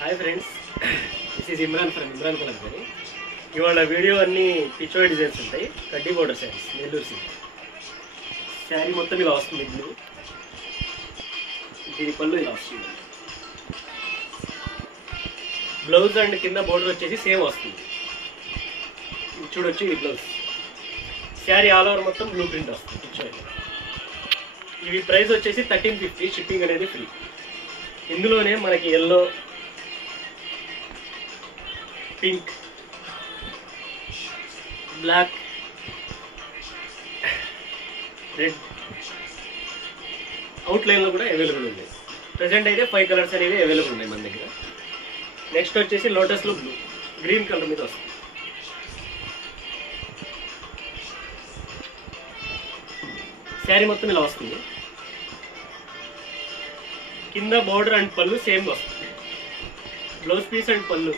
Hi friends, this is Imran from Imran Kalamkari. ఇవాళ video అన్ని పిచ్చోడ్ డిజైన్స్ ఉంటాయి. కడ్డీ border saris, Nellore silk sari మొత్తం ఇలా వస్తుంది. బ్లూ, దీని పళ్ళు ఇలా వస్తుంది. బ్లౌజ్ అండ్ కింద బోర్డర్ వచ్చేసి సేమ్ వస్తుంది. చూడొచ్చు, ఈ బ్లౌజ్ శారీ ఆల్ ఓవర్ మొత్తం బ్లూ ప్రింట్ వస్తుంది. పిచ్చోడ్ ఇవి ప్రైస్ వచ్చేసి 1350. షిప్పింగ్ అనేది ఫ్రీ. ఇందులోనే మనకి ఎల్లో, పింక్, బ్లాక్, రెడ్ అవుట్లైన్లో కూడా అవైలబుల్ ఉంది. ప్రజెంట్ అయితే 5 కలర్స్ అనేవి అవైలబుల్ ఉన్నాయి మన దగ్గర. నెక్స్ట్ వచ్చేసి లోటస్లో బ్లూ, గ్రీన్ కలర్ మీద వస్తుంది. శారీ మొత్తం ఇలా వస్తుంది. కింద బోర్డర్ అండ్ పళ్ళు సేమ్ వస్తుంది. బ్లౌజ్ పీస్ అండ్ పళ్ళు